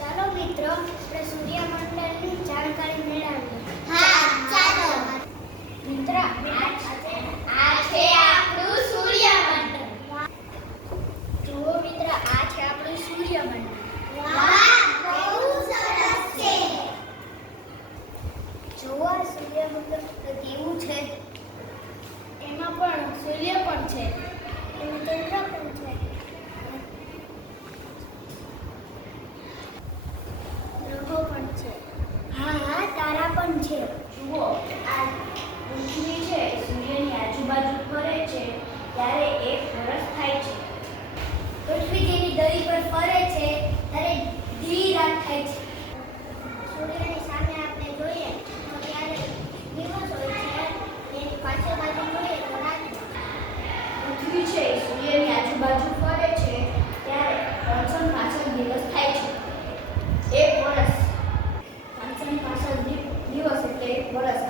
ચાલો મિત્રો આપણે સૂર્યમંડળની જાણકારી મેળવીએ. હા ચાલો મિત્ર આ છે આપણું સૂર્યમંડળ. જુઓ મિત્ર, આ છે આપણું સૂર્યમંડળ. વાહ બહુ સરસ છે. જુઓ આ સૂર્યમંડળ કેવું છે. એમાં પણ સૂર્ય પણ છે. એમાં ચંદ્ર પણ છે. ગ્રહો પણ છે. હા, તારા પણ છે. જુઓ આ પૃથ્વી છે સૂર્યની આજુબાજુ ફરે છે ત્યારે એક વર્ષ થાય છે. પૃથ્વી જેની ધરી પર ફરે છે ત્યારે ધીરી રાત થાય છે. સૂર્યની સામે આપણે જોઈએ તો ત્યારે દિવસ હોય છે, એની પાછળ બાજુ જોઈએ તો રાત. પૃથ્વી છે સૂર્યની આજુબાજુ ફરે છે ત્યારે પાછળ દિવસ થાય છે. એક વર્ષ પાછળ દિવસ એટલે એક વર્ષ